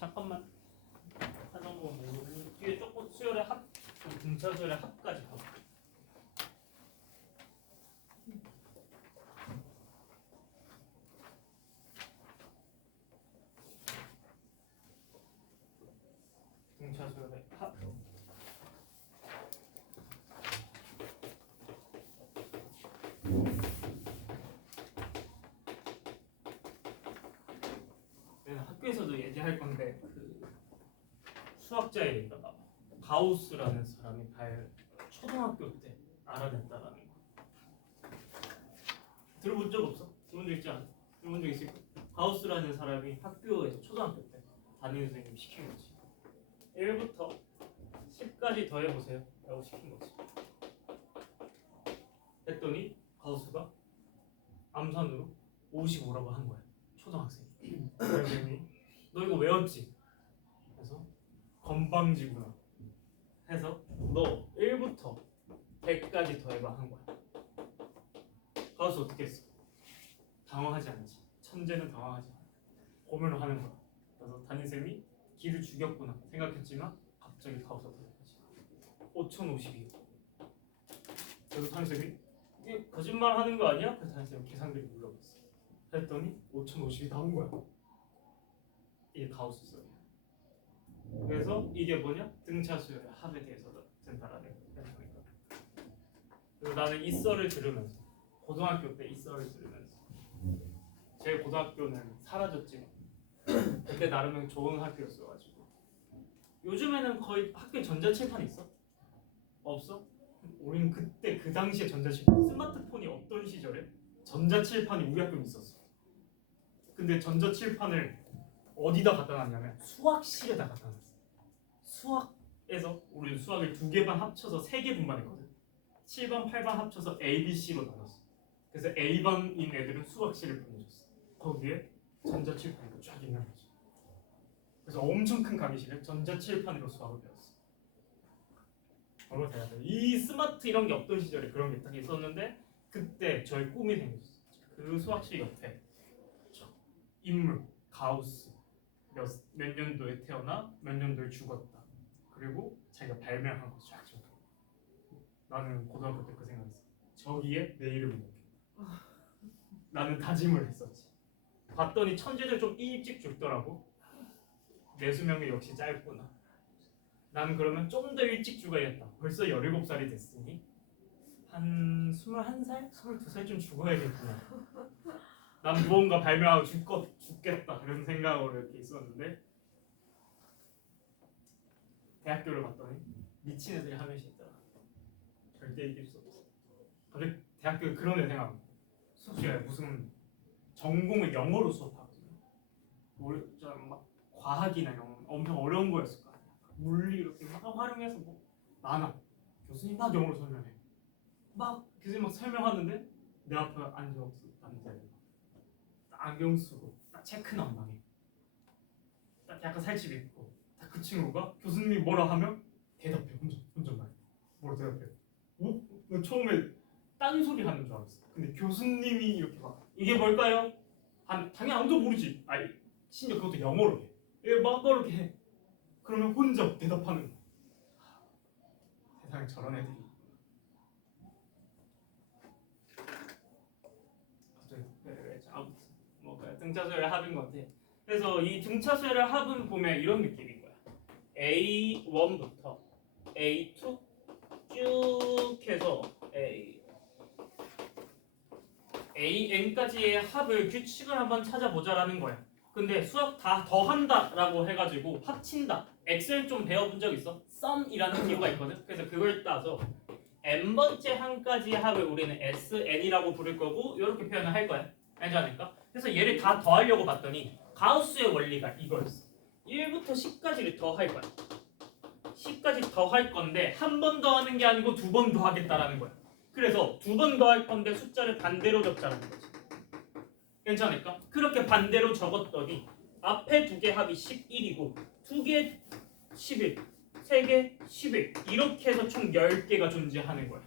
잠깐만. 한정도 모르고 뒤에 조금 수열의 합, 등차 수열의 합까지 가. 등차 수열의 합. 학교에서도 얘기할 건데 그 수학자에다가 가우스라는 사람이 초등학교 때 알아냈다라는 거. 들어본 적 없어? 들어본 적 있지 않아? 들어본 적 있을 거야. 가우스라는 사람이 학교에서 초등학교 때 담임 선생님이 시킨 거지. 1부터 10까지 더해보세요 라고 시킨 거지. 했더니 가우스가 암산으로 55라고 한 거야. 초등학생이. 선생님이 너 이거 외웠지? 그래서 건방지구나 해서 너 1부터 100까지 더해봐 한 거야. 가우스 어떻게 했어? 당황하지 않지. 천재는 당황하지 않아. 고민을 하는 거야. 그래서 담임쌤이 기를 죽였구나 생각했지만 갑자기 가우스가 터졌지. 5052. 그래서 담임쌤이 이게 거짓말 하는 거 아니야? 그래서 담임쌤이 계산기를 눌러봤어. 했더니 5050이 나온 거야. 이게 가우스 수열이야. 그래서 이게 뭐냐? 등차 수열의 합에 대해서 된다라는 거니까. 그래서 나는 이 썰을 들으면서 고등학교 때 이 썰을 들으면서 제 고등학교는 사라졌지만 그때 나름은 좋은 학교였어가지고 요즘에는 거의 학교에 전자칠판 있어? 없어? 우린 그때 그 당시에 전자칠판 스마트폰이 없던 시절에 전자칠판이 우리 학교에 있었어. 근데 전자칠판을 어디다 갖다 놨냐면 수학실에다 갖다 놨어. 수학에서 우리 수학을 2개 반 합쳐서 3개 분반했거든. 7반 8반 합쳐서 A, B, C로 나눴어. 그래서 A반인 애들은 수학실을 보내줬어. 거기에 전자칠판으로 쫙 있는 거지. 그래서 엄청 큰 강의실에 전자칠판으로 수학을 배웠어. 얼마나 대단해. 이 스마트 이런 게 없던 시절에 그런 게 딱 있었는데 그때 저의 꿈이 생겼어. 그 수학실 옆에 인물, 가우스 몇 년도에 태어나 몇 년도에 죽었다. 그리고 자기가 발명한 거 쫙 적혀. 나는 고등학교 때 그 생각했어. 저기에 내 이름을 넣겠다. 나는 다짐을 했었지. 봤더니 천재들 좀 일찍 죽더라고. 내 수명이 역시 짧구나. 나는 그러면 좀 더 일찍 죽어야겠다. 벌써 17살이 됐으니 한 21살? 22살쯤 죽어야겠구나. 난 무언가 발명하고 죽겠다 그런 생각으로 이렇게 있었는데 대학교를 갔더니 미친 애들이 한 명씩 있더라. 절대 이길 수 없어. 갑자기 대학교에 그런 애 생각나. 수업 시간에 무슨 전공을 영어로 수업하거든요. 막 과학이나 영어 엄청 어려운 거였을 거 아니야. 물리 이렇게 막 활용해서 뭐 많아. 교수님 막 영어로 설명해. 막 교수님 막 설명하는데 내 앞에 앉아서 남자애들 안경 쓰고 딱 체크 난방에 딱 약간 살집 있고 딱 그 친구가 교수님이 뭐라 하면 대답해 혼잣말. 뭐라 대답해. 오? 나 처음에 딴 소리 하는 줄 알았어. 근데 교수님이 이렇게 막 이게 뭘까요? 당연히 아무도 모르지. 아니 심지어 그것도 영어로 해. 막 그렇게 해. 그러면 혼자 대답하는 거야. 세상에 저런 애들이 갑자기 아무튼 뭐 등차수열의 합인 것 같아. 그래서 이 등차수열의 합은 보면 이런 느낌인 거야. A1부터 A2 쭉 해서 AN까지의 합을 규칙을 한번 찾아보자라는 거야. 근데 수학 다 더한다라고 해가지고 합친다. 엑셀 좀 배워본 적 있어? sum이라는 기호가 있거든. 그래서 그걸 따서 n번째 한까지의 합을 우리는 SN이라고 부를 거고 이렇게 표현을 할 거야. 알지 않을까? 그래서 얘를 다 더하려고 봤더니 가우스의 원리가 이거였어. 1부터 10까지를 더할 거야. 10까지 더할 건데 한 번 더하는 게 아니고 2번 더하겠다라는 거야. 그래서 2번 더할 건데 숫자를 반대로 적자라는 거지. 괜찮을까? 그렇게 반대로 적었더니 앞에 2개 합이 11이고 2개 11, 3개 11 이렇게 해서 총 10개가 존재하는 거야.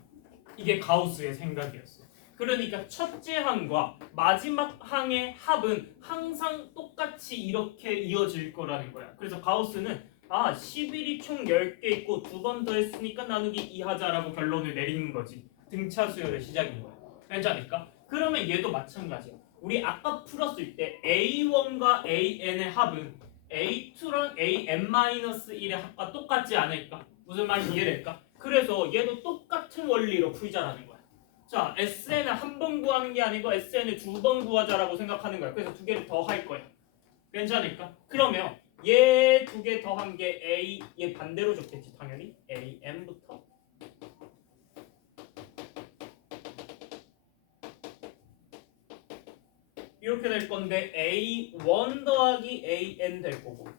이게 가우스의 생각이었어. 그러니까 첫째 항과 마지막 항의 합은 항상 똑같이 이렇게 이어질 거라는 거야. 그래서 가우스는 11이 총 10개 있고 두 번 더 했으니까 나누기 2 하자라고 결론을 내리는 거지. 등차 수열의 시작인 거야. 괜찮을까? 그러면 얘도 마찬가지야. 우리 아까 풀었을 때 A1과 AN의 합은 A2랑 AN-1의 합과 똑같지 않을까? 무슨 말인지 이해될까? 그래서 얘도 똑같은 원리로 풀자라는 거야. 자, SN을 한 번 구하는 게 아니고 SN을 두 번 구하자라고 생각하는 거야. 그래서 두 개를 더 할 거야. 괜찮을까? 그러면 얘 두 개 더한 게 A, 얘 반대로 적겠지 당연히. AN부터 이렇게 될 건데 A1 더하기 AN 될 거고,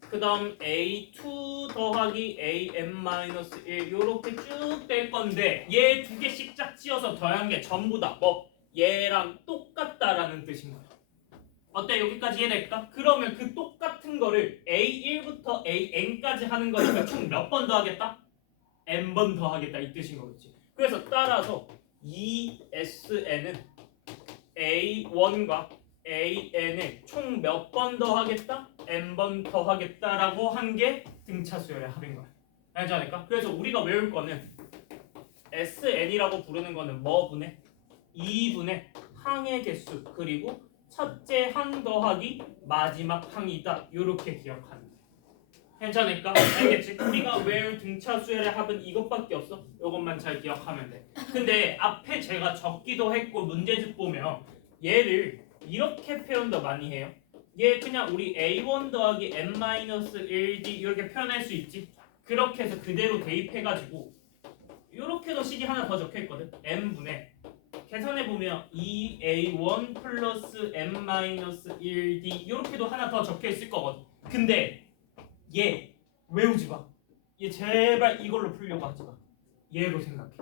그 다음 A2 더하기 AN-1 이렇게 쭉 될 건데 얘 두 개씩 짝지어서 더한 게 전부 다 뭐 얘랑 똑같다라는 뜻인 거야. 어때? 여기까지 이해될까? 그러면 그 똑같은 거를 A1부터 AN까지 하는 거니까 총 몇 번 더하겠다? N번 더하겠다 이 뜻인 거겠지. 그래서 따라서 이 SN은 A1과 AN을 총 몇 번 더하겠다? N번 더하겠다라고 한 게 등차 수열의 합인 거야. 알지 않을까? 그래서 우리가 외울 거는 SN이라고 부르는 거는 뭐 분의? 2분의 항의 개수 그리고 첫째 항 더하기 마지막 항이다. 이렇게 기억하는 거야. 괜찮을까? 알겠지? 우리가 외울 등차 수열의 합은 이것밖에 없어. 이것만 잘 기억하면 돼. 근데 앞에 제가 적기도 했고 문제집 보면 얘를 이렇게 표현도 많이 해요. 얘 그냥 우리 A1 더하기 N-1D 이렇게 표현할 수 있지. 그렇게 해서 그대로 대입해가지고 이렇게도 식이 하나 더 적혀있거든. N분의 계산해보면 2A1 플러스 N-1D 이렇게도 하나 더 적혀있을 거거든. 근데 얘 외우지 마. 얘 제발 이걸로 풀려고 하지 마. 얘로 생각해.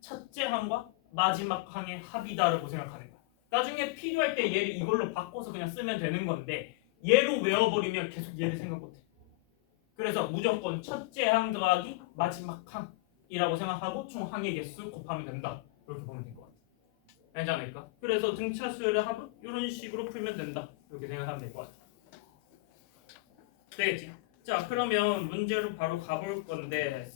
첫째 항과 마지막 항의 합이다라고 생각하는 거야. 나중에 필요할 때 얘를 이걸로 바꿔서 그냥 쓰면 되는 건데 얘로 외워버리면 계속 얘를 생각 못해. 그래서 무조건 첫째 항 더하기 마지막 항이라고 생각하고 총 항의 개수 곱하면 된다. 이렇게 보면 될 것 같아. 괜찮을까? 그래서 등차 수열의 합은 이런 식으로 풀면 된다. 이렇게 생각하면 될 것 같아. 되겠지? 자, 그러면 문제로 바로 가볼 건데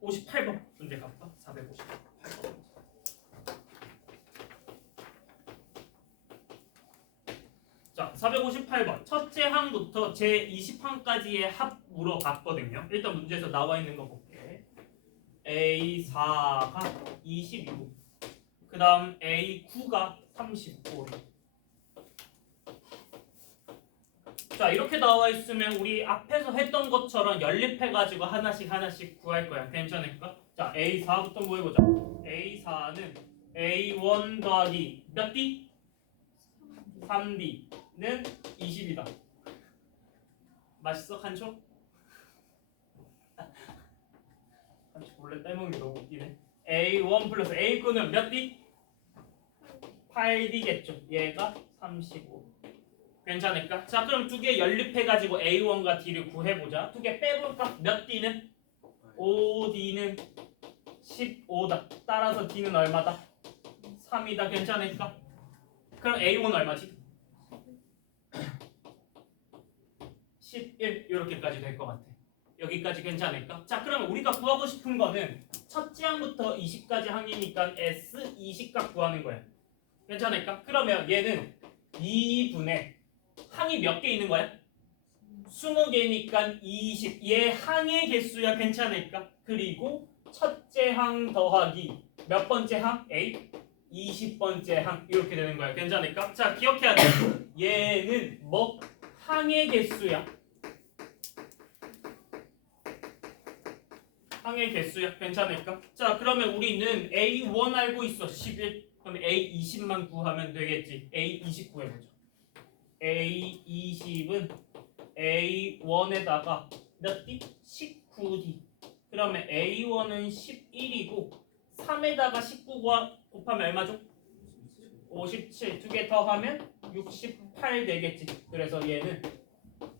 458번 문제 가볼까? 458번. 자, 458번 첫째 항부터 제 20항까지의 합 물어봤거든요. 일단 문제에서 나와 있는 거 볼게. A4가 22고 그 다음 A9가 39래. 자, 이렇게 나와 있으면 우리 앞에서 했던 것처럼 연립해가지고 하나씩 구할 거야. 괜찮을까? 자, A4부터 뭐 해보자. A4는 A1 더하기 몇 D? 3D는 20이다. 맛있어? 칸초? 칸초 원래 떼먹는 게 너무 웃기네. A1 플러스 A9는 몇 D? 8D겠죠. 얘가 35. 괜찮을까? 자, 그럼 두 개 연립해가지고 A1과 D를 구해보자. 두 개 빼볼까? 몇 D는? 5D는 15다. 따라서 D는 얼마다? 3이다. 괜찮을까? 그럼 A1 얼마지? 11 이렇게까지 될 것 같아. 여기까지 괜찮을까? 자, 그러면 우리가 구하고 싶은 거는 첫째 항부터 20까지 항이니까 S20각 구하는 거야. 괜찮을까? 그러면 얘는 2분의 항이 몇 개 있는 거야? 20개니까 20. 얘 항의 개수야. 괜찮을까? 그리고 첫째 항 더하기 몇 번째 항? A 20번째 항 이렇게 되는 거야. 괜찮을까? 자, 기억해야 돼. 얘는 뭐? 항의 개수야. 항의 개수야. 괜찮을까? 자, 그러면 우리는 A1 알고 있어. 11. 그럼 A20만 구하면 되겠지. A20 구해보자. A20은 A1에다가 몇 D? 19D. 그러면 A1은 11이고 3에다가 19 곱하면 얼마죠? 57. 두 개 더하면 68 되겠지. 그래서 얘는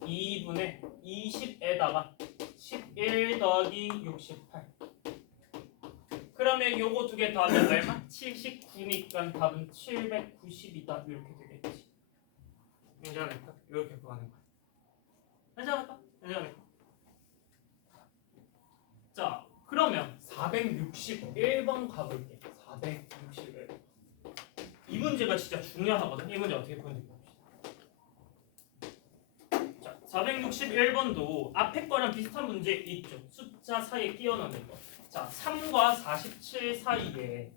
2분의 20에다가 11 더하기 68. 그러면 요거 두 개 더하면 얼마? 79니까 답은 790이다 이렇게 되겠지. 괜찮을까? 이렇게 구하는 거야. 괜찮을까? 괜찮을까? 자, 그러면 461번 가볼게. 461번. 이 문제가 진짜 중요하거든. 이 문제 어떻게 푸는지 봅시다. 자, 461번도 앞에 거랑 비슷한 문제 있죠. 숫자 사이에 끼워 넣는 거. 자, 3과 47 사이에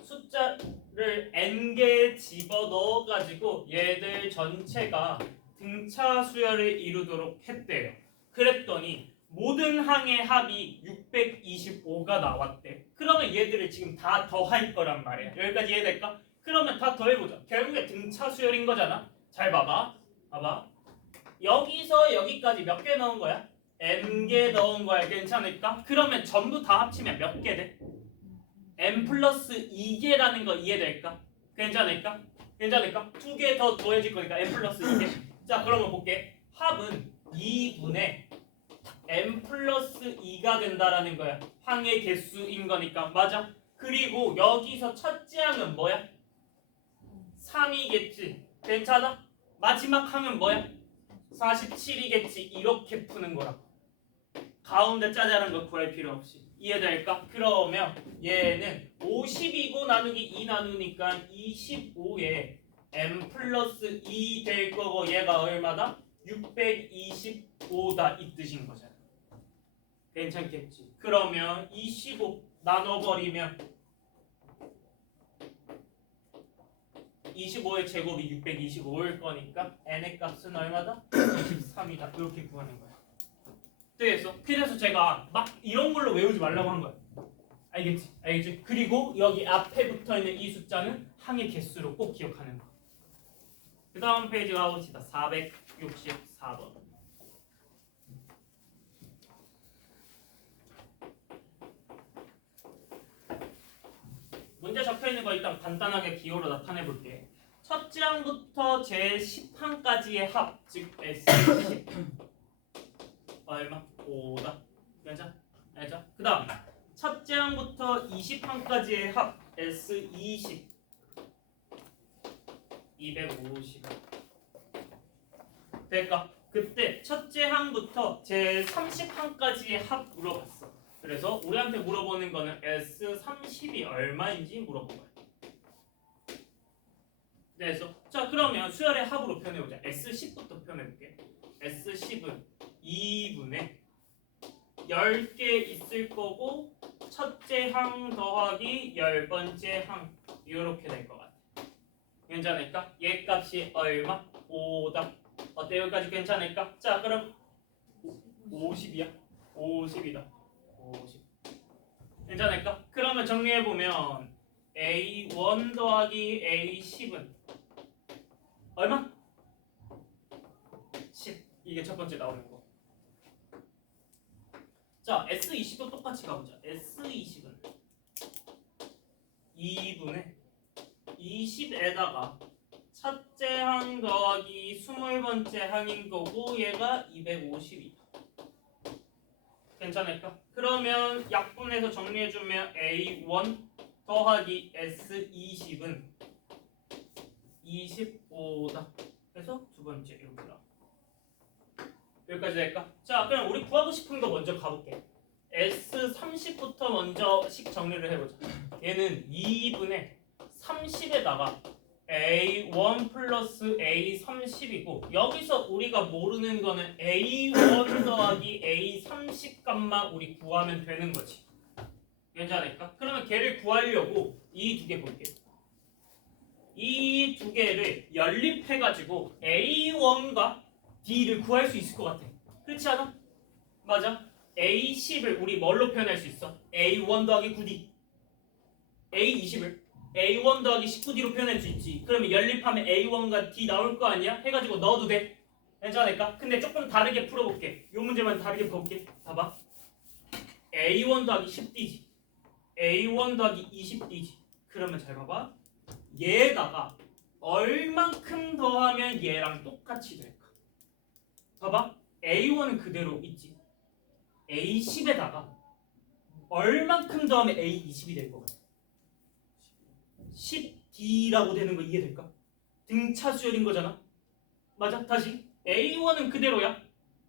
숫자를 n개 집어 넣어가지고 얘들 전체가 등차 수열을 이루도록 했대요. 그랬더니 모든 항의 합이 625가 나왔대. 그러면 얘들을 지금 다 더할 거란 말이야. 여기까지 이해될까? 그러면 다 더해보자. 결국에 등차 수열인 거잖아. 잘 봐봐. 봐봐. 여기서 여기까지 몇 개 넣은 거야? n개 넣은 거야. 괜찮을까? 그러면 전부 다 합치면 몇 개 돼? n 플러스 2개라는 거 이해될까? 괜찮을까? 괜찮을까? 2개 더 더해질 거니까 n 플러스 2개. 자, 그러면 볼게. 합은 2분의 n 플러스 2가 된다라는 거야. 항의 개수인 거니까. 맞아? 그리고 여기서 첫째 항은 뭐야? 3이겠지. 괜찮아? 마지막 항은 뭐야? 47이겠지. 이렇게 푸는 거라고. 가운데 짜잘한 거 구할 필요 없이. 이해될까? 그러면 얘는 50이고 나누기 2 나누니까 25에 n 플러스 2 될 거고 얘가 얼마다? 625다 이 뜻인 거잖아. 괜찮겠지? 그러면 25 나눠버리면 25의 제곱이 625일 거니까 n의 값은 얼마다? 23이다. 이렇게 구하는 거야. 되겠어? 그래서 제가 막 이런 걸로 외우지 말라고 한 거야. 알겠지? 알겠지? 그리고 여기 앞에 붙어있는 이 숫자는 항의 개수로 꼭 기억하는 거. 그 다음 페이지 가봅시다. 464번. 문제 적혀있는 거 일단 간단하게 기호로 나타내 볼게. 첫째 항부터 제 10항까지의 합, 즉 S10 얼마? 5다. 괜찮아? 알죠? 그 다음 첫째 항부터 20항까지의 합 S20 250 될까? 그때 첫째 항부터 제 30항까지의 합 물어봤어. 그래서 우리한테 물어보는 거는 S30이 얼마인지 물어본 거야. 그래서 자, 그러면 수열의 합으로 표현해보자. S10부터 표현해볼게. S10은 2분의 10개 있을 거고 첫째 항 더하기 10번째 항 이렇게 될 것 같아. 괜찮을까? 얘 값이 얼마? 5다. 어때? 여기까지 괜찮을까? 자, 그럼 50이야? 50이다. 50. 괜찮을까? 그러면 정리해보면 A1 더하기 A10은 얼마? 10. 이게 첫 번째 나오는 거. 자, S20도 똑같이 가보자. S20은 2분의 20에다가 첫째 항 더하기 20번째 항인 거고 얘가 250이다. 괜찮을까? 그러면 약분해서 정리해주면 A1 더하기 S20은 25다. 그래서 두 번째 이렇게 나와. 여기까지 될까? 자, 그럼 우리 구하고 싶은 거 먼저 가볼게. S30부터 먼저 식 정리를 해보자. 얘는 2분의 30에다가 A1 플러스 A30이고 여기서 우리가 모르는 거는 A1 더하기 A30 값만 우리 구하면 되는 거지. 괜찮을까? 그러면 걔를 구하려고 이 두 개 볼게. 이 두 개를 연립해가지고 A1과 D를 구할 수 있을 것 같아. 그렇지 않아? 맞아. A10을 우리 뭘로 표현할 수 있어? A1 더하기 9D. A20을 A1 더하기 19D로 표현할 수 있지. 그러면 연립하면 A1과 D 나올 거 아니야? 해가지고 넣어도 돼. 괜찮을까? 근데 조금 다르게 풀어볼게. 이 문제만 다르게 볼게. 봐봐. A1 더하기 10D지. A1 더하기 20D지. 그러면 잘 봐봐. 얘에다가 얼만큼 더하면 얘랑 똑같이 될까? 봐봐. A1은 그대로 있지. A10에다가 얼만큼 더하면 A20이 될 것 같아? 10D라고 되는 거 이해될까? 등차 수열인 거잖아. 맞아? 다시 A1은 그대로야.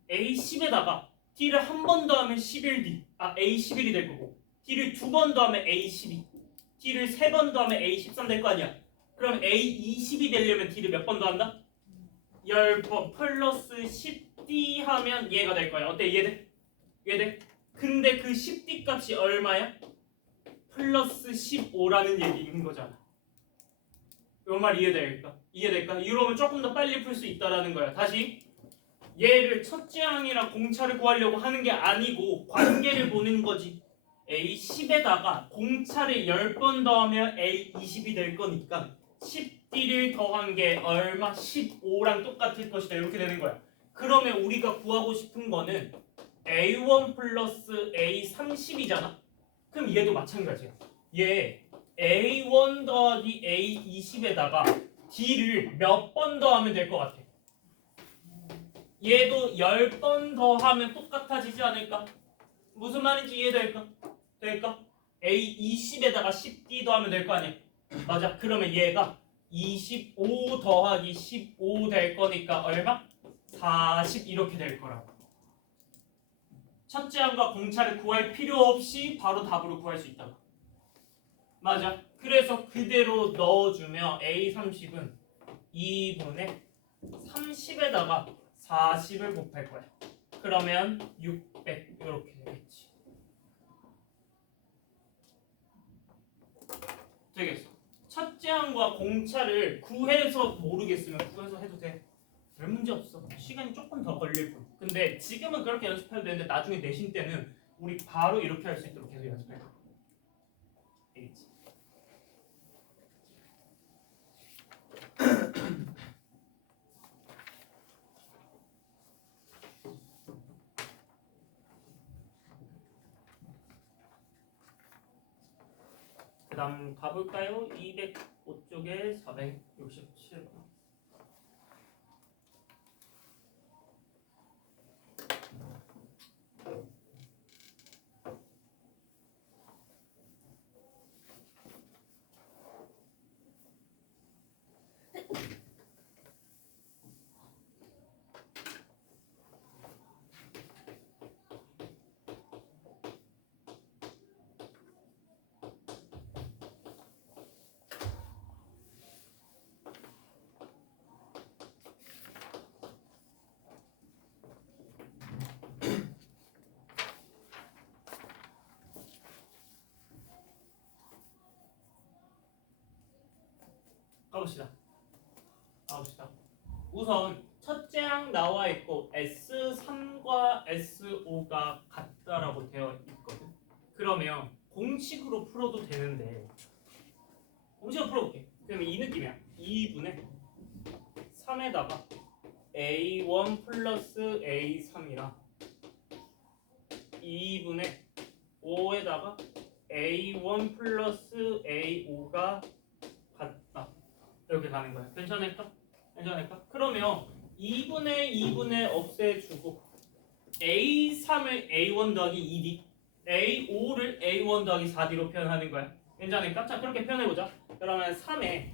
A10에다가 D를 한 번 더하면 11D A11이 될 거고, D를 두 번 더하면 A12, D를 세 번 더하면 A13 될 거 아니야. 그럼 A20이 되려면 D를 몇 번 더한다? 10번 플러스 10D 하면 얘가 될 거야. 어때? 이해돼? 이해돼? 근데 그 10D 값이 얼마야? 플러스 15라는 얘기인 거잖아. 이 말 이해될까? 이해될까? 이러면 조금 더 빨리 풀 수 있다라는 거야. 다시 얘를 첫째 항이랑 공차를 구하려고 하는 게 아니고 관계를 보는 거지. A10에다가 공차를 10번 더하면 A20이 될 거니까 10D를 더한 게 얼마? 15랑 똑같을 것이다. 이렇게 되는 거야. 그러면 우리가 구하고 싶은 거는 A1 플러스 A30이잖아. 그럼 얘도 마찬가지야. 얘 A1 더하기 A20에다가 D를 몇 번 더하면 될 것 같아? 얘도 10번 더하면 똑같아지지 않을까? 무슨 말인지 이해될까? 될까? A20에다가 10D 더하면 될 거 아니야? 맞아. 그러면 얘가 25 더하기 15 될 거니까 얼마? 40 이렇게 될 거라고. 첫째 항과 공차를 구할 필요 없이 바로 답으로 구할 수 있다고. 맞아. 그래서 그대로 넣어주면 A30은 2분의 30에다가 40을 곱할 거야. 그러면 600 이렇게 되겠지. 되겠어. 첫째 항과 공차를 구해서 모르겠으면 구해서 해도 돼. 별 문제 없어. 시간이 조금 더 걸릴 뿐. 근데 지금은 그렇게 연습해도 되는데 나중에 내신 때는 우리 바로 이렇게 할 수 있도록 계속 연습해. 알겠지? 그 다음 가볼까요? 205쪽에 467번. 가봅시다. 우선 첫째 항 나와 있고 S3과 S5가 같다라고 되어 있거든. 그러면 공식으로 풀어도 되는데 공식으로 풀어볼게. 그러면 이 느낌이야. 2분의 3에다가 A1 플러스 A3이랑 2분의 5에다가 A1 플러스 A5가 같다. 이렇게 가는 거야. 괜찮을까? 그러면 2분의 없애주고 A3을 A1 더하기 2D, A5를 A1 더하기 4D로 표현하는 거야. 괜찮을까? 자, 그렇게 표현해보자. 그러면 3에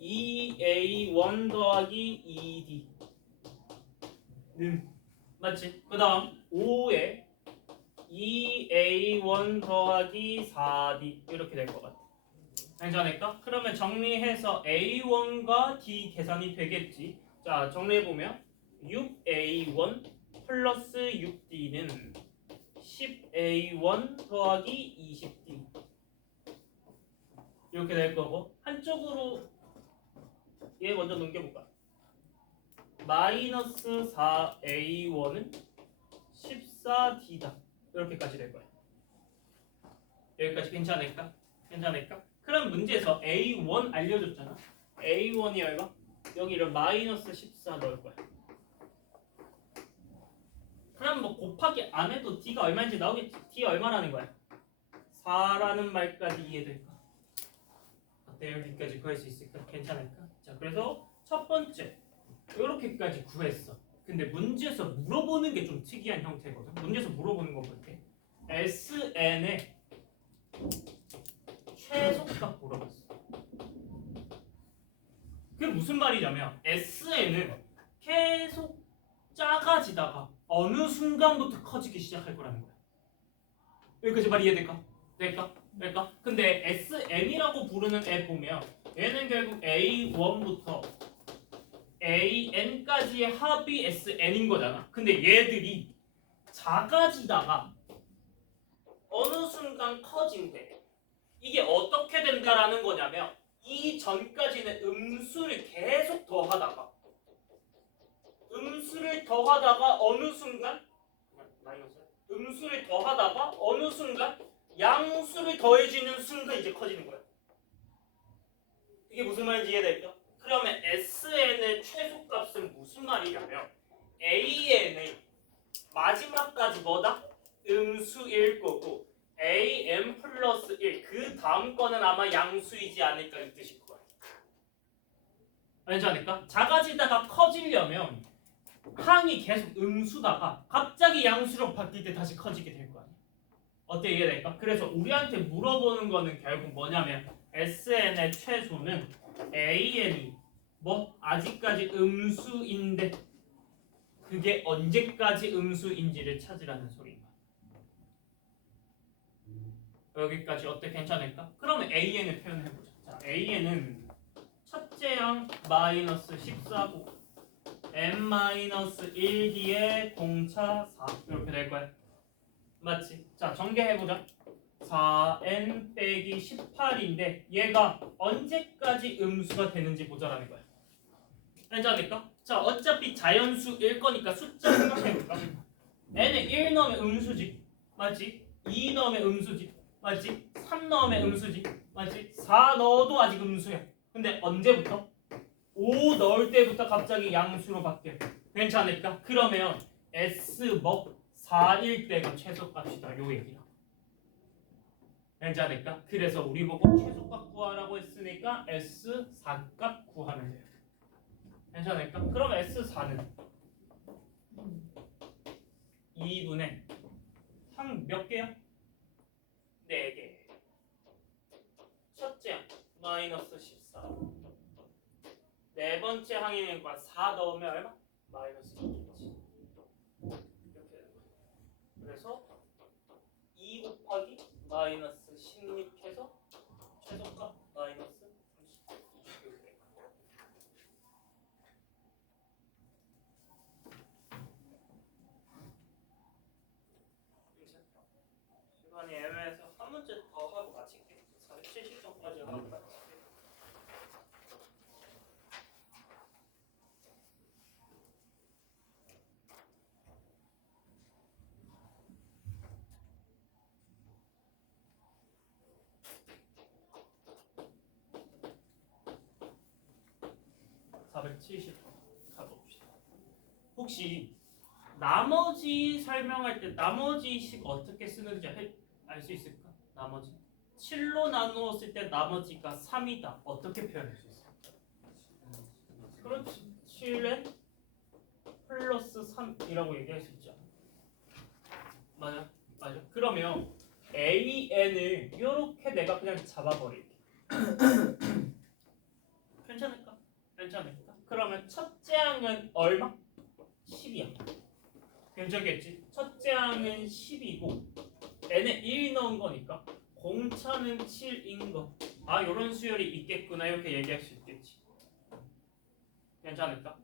2A1 더하기 2D는 맞지? 그 다음 5에 2A1 더하기 4D 이렇게 될 것 같아. 괜찮을까? 그러면 정리해서 A1과 D 계산이 되겠지. 자, 정리해보면 6A1 플러스 6D는 10A1 더하기 20D 이렇게 될 거고, 한쪽으로 얘 먼저 넘겨볼까? 마이너스 4A1은 14D다 이렇게까지 될 거야. 여기까지 괜찮을까? 그럼 문제에서 A1 알려줬잖아. A1이 얼마? 여기를 마이너스 14 넣을 거야. 그럼 뭐 곱하기 안 해도 D가 얼마인지 나오겠지. D 얼마라는 거야? 4라는 말까지 이해될까? 어때? 여기까지 구할 수 있을까? 괜찮을까? 자, 그래서 첫 번째 이렇게까지 구했어. 근데 문제에서 물어보는 게 좀 특이한 형태거든. 문제에서 물어보는 거 볼게. SN의 최소값 물어봤어. 그게 무슨 말이냐면 SN은 계속 작아지다가 어느 순간부터 커지기 시작할 거라는 거야. 여기까지 말 이해될까? 될까? 근데 SN이라고 부르는 애 보면 얘는 결국 A1부터 AN까지의 합이 SN인 거잖아. 근데 얘들이 작아지다가 어느 순간 커진대. 이게 어떻게 된다라는 거냐면 이 전까지는 음수를 계속 더하다가 어느 순간 음수를 더하다가 어느 순간 양수를 더해주는 순간 이제 커지는 거야. 이게 무슨 말인지 이해될까? 그러면 SN의 최소값은 무슨 말이냐면 AN의 마지막까지 뭐다? 음수일 거고 AM 플러스 1 그 다음 거는 아마 양수이지 않을까 이 뜻일 거야. 알지 않을까? 작아지다가 커지려면 항이 계속 음수다가 갑자기 양수로 바뀔 때 다시 커지게 될 거 아니야. 어때 이해될까? 그래서 우리한테 물어보는 거는 결국 뭐냐면 SN의 최소는 AN이 뭐 아직까지 음수인데 그게 언제까지 음수인지를 찾으라는 소리인 거야. 여기까지 어때? 괜찮을까? 그러면 AN을 표현해보자. 자, AN은 첫째 양 마이너스 14고 n-1 뒤에 공차 4 이렇게 될 거야. 맞지? 자, 전개해보자. 4n 빼기 18인데 얘가 언제까지 음수가 되는지 보자라는 거야. 괜찮을까? 자, 어차피 자연수일 거니까 숫자 생각해볼까? n에 1 넣으면 음수지. 맞지? 2 넣으면 음수지. 맞지? 3 넣으면 음수지. 맞지? 4 넣어도 아직 음수야. 근데 언제부터? 5 넣을 때부터 갑자기 양수로 바뀌어. 괜찮을까? 그러면 S 뭐 4일 때가 최소값이다. 요 얘기야. 괜찮을까? 그래서 우리 보고 최소값 구하라고 했으니까 S4값 구하면 돼요. 괜찮을까? 그럼 S4는 2분의 항 몇 개야? 4개. 첫째 항 마이너스 14. 네 번째 항이니까 4 넣으면 얼마? 마이너스 2겠지. 이렇게 되는 거야. 그래서 2 곱하기 마이너스 16해서 최소값 마이너스 30. 시간이 애매해서 한 문제 더 하고 마칠게. 470점까지 하고 마칠게. 가봅시다. 혹시 나머지 설명할 때 나머지식 어떻게 쓰는지 알 수 있을까? 나머지 7로 나누었을 때 나머지가 3이다. 어떻게 표현할 수 있을까? 그렇지. 7n 플러스 3이라고 얘기할 수 있죠. 맞아. 그러면 AN을 이렇게 내가 그냥 잡아버릴게. 괜찮을까? 그러면 첫째 항은 얼마? 10이야. 괜찮겠지? 첫째 항은 10이고 n에 1 넣은 거니까 공차는 7인 거. 아, 요런 수열이 있겠구나 이렇게 얘기할 수 있겠지. 괜찮을까?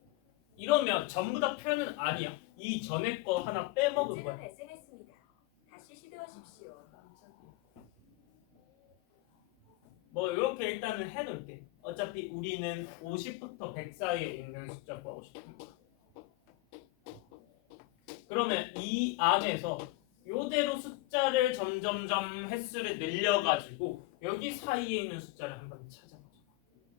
이러면 전부 다 표현은 아니야. 이 전에 거 하나 빼먹은 거야. 발생했습니다. 다시 시도하십시오. 뭐 이렇게 일단은 해놓을게. 어차피 우리는 50부터 100 사이에 있는 숫자 구하고 싶으니까. 그러면 이 안에서 요대로 숫자를 점점점 횟수를 늘려가지고 여기 사이에 있는 숫자를 한번 찾아보자.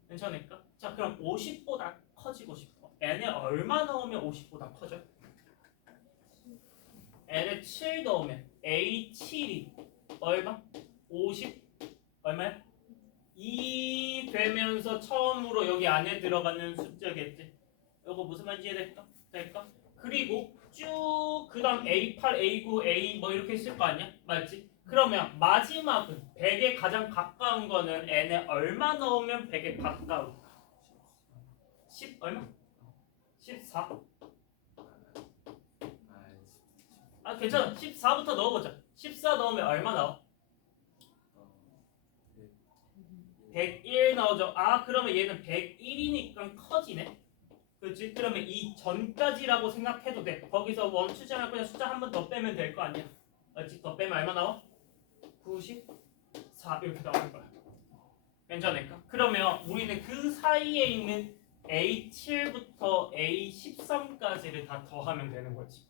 괜찮을까? 자, 그럼 50보다 커지고 싶어. n에 얼마 넣으면 50보다 커져? n에 7 넣으면 A7이 얼마? 50 얼마야? 2 되면서 처음으로 여기 안에 들어가는 숫자겠지. 이거 무슨 말인지 될까? 그리고 쭉 그다음 A8, A9, A 뭐 이렇게 있을 거 아니야? 맞지? 그러면 마지막은 100에 가장 가까운 거는 n에 얼마 넣으면 100에 가까운? 10 얼마? 14? 아 괜찮아. 14부터 넣어보자. 14 넣으면 얼마 나와? 101 나오죠. 아 그러면 얘는 101이니까 커지네. 그렇지? 그러면 이 전까지라고 생각해도 돼. 거기서 원추정을 그냥 숫자 한 번 더 빼면 될 거 아니야. 맞지? 더 빼면 얼마 나와? 94 이렇게 나오는 거야. 괜찮을까? 그러면 우리는 그 사이에 있는 A7부터 A13까지를 다 더하면 되는 거지.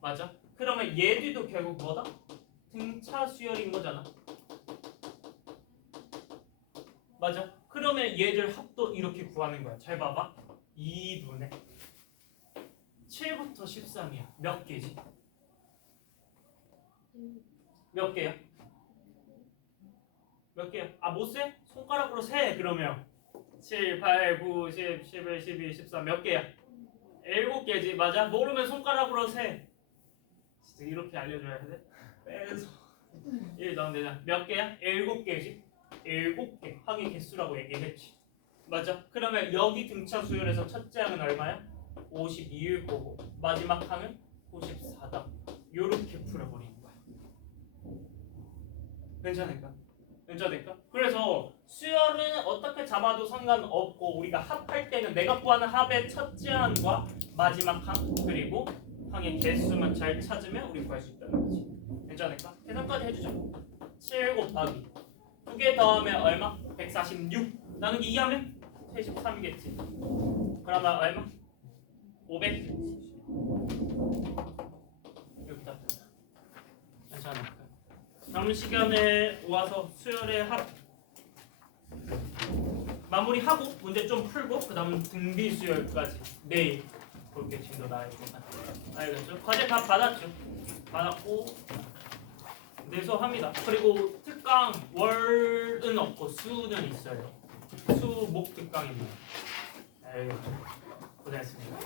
맞아? 그러면 얘들도 결국 뭐다? 등차 수열인 거잖아. 맞아? 그러면 얘들 합도 이렇게 구하는 거야. 잘 봐봐. 2분의 7부터 13이야. 몇 개지? 몇 개야? 몇 개야? 아 못 세? 손가락으로 세 그러면 7, 8, 9, 10, 11, 12, 13 몇 개야? 7개지 맞아? 모르면 손가락으로 세. 진짜 이렇게 알려줘야 돼? 빼서 1 넣으면 되잖아. 몇 개야? 7개지? 7개 항의 개수라고 얘기했지. 맞아? 그러면 여기 등차 수열에서 첫째 항은 얼마야? 52일 거고 마지막 항은 54다. 요렇게 풀어버리는 거야. 괜찮을까? 괜찮을까? 그래서 수열은 어떻게 잡아도 상관없고 우리가 합할 때는 내가 구하는 합의 첫째 항과 마지막 항 그리고 항의 개수만 잘 찾으면 우리 구할 수 있다는 거지. 괜찮을까? 계산까지 해주자. 7 곱하기 2개 더하면 얼마? 146 나누기 2하면 73이겠지. 그러면 얼마? 500 이렇게 다 된다. 괜찮을까? 다음 시간에 와서 수열의 합 마무리하고 문제 좀 풀고 그 다음 등비 수열까지 내일 볼게. 진도 나이구나. 알겠죠? 과제 다 받았죠? 받았고 내소합니다. 그리고 특강 월은 없고 수는 있어요. 수, 목 특강입니다. 알겠죠? 고생했습니다.